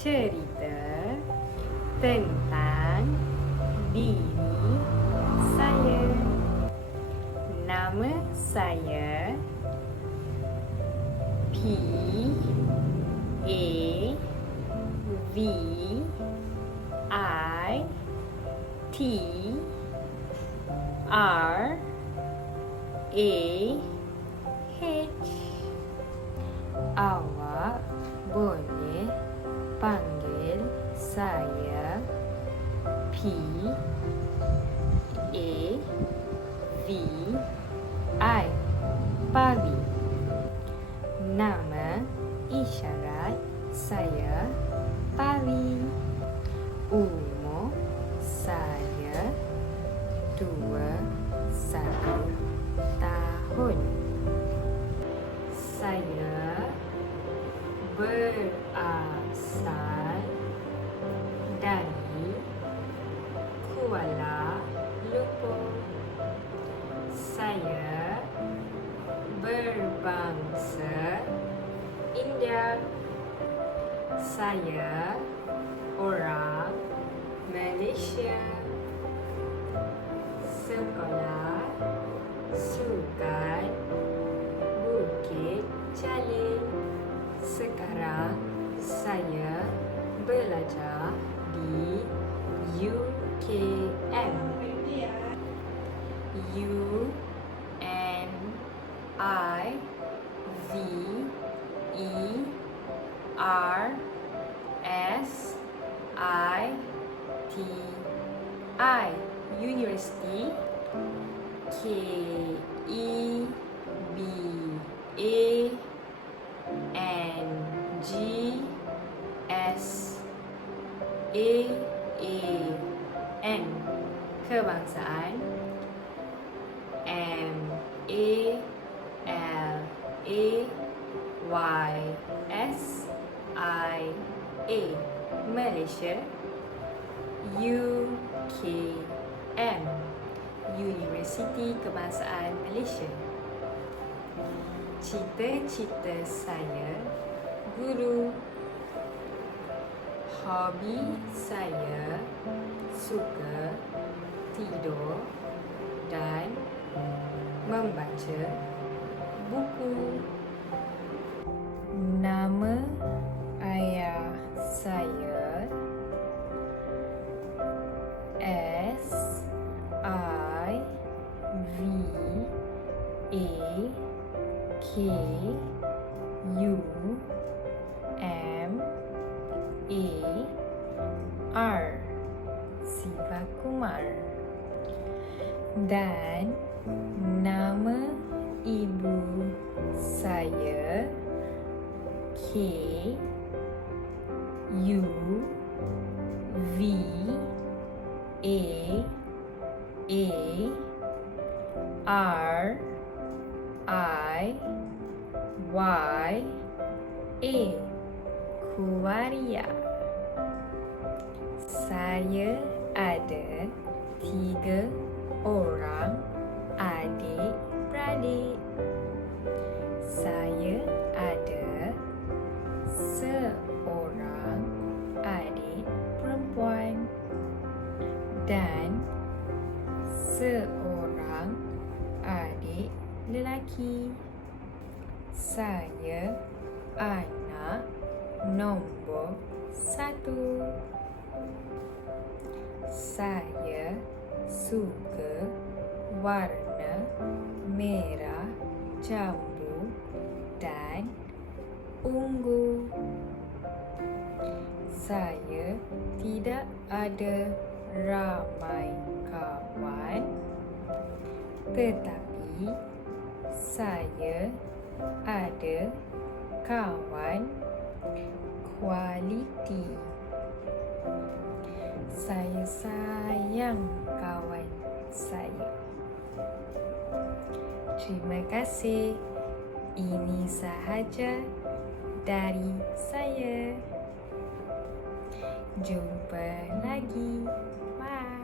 cerita tentang diri saya. Nama saya P A V I T R A H. Awak boleh panggil saya P A V I, Pavi. Nama isyarat saya Pavi. Umur saya 21 tahun. Saya berasal dari Kuala Lumpur. Saya berbangsa India. Saya orang Malaysia. Sekolah Sukan Bukit Jalil. Sekarang saya belajar di UKM. UNIVERSITY University. KEBANGSAAN kebangsaan. MALAYSIA Malaysia. UKM Universiti Kebangsaan Malaysia. Cita-cita saya guru. Hobi saya suka tidur dan membaca buku. Nama ayah saya SIVAKUMAR, Sivakumar. Dan nama ibu saya KUVARIYA, Kuwaria. Saya ada 3 orang adik-beradik. Saya ada seorang adik perempuan dan seorang adik lelaki. Saya anak nombor 1. Saya suka warna merah jambu dan ungu. Saya tidak ada ramai kawan, tetapi saya ada kawan kualiti. Saya sayang kawan saya. Terima kasih. Ini sahaja dari saya. Jumpa lagi. Bye.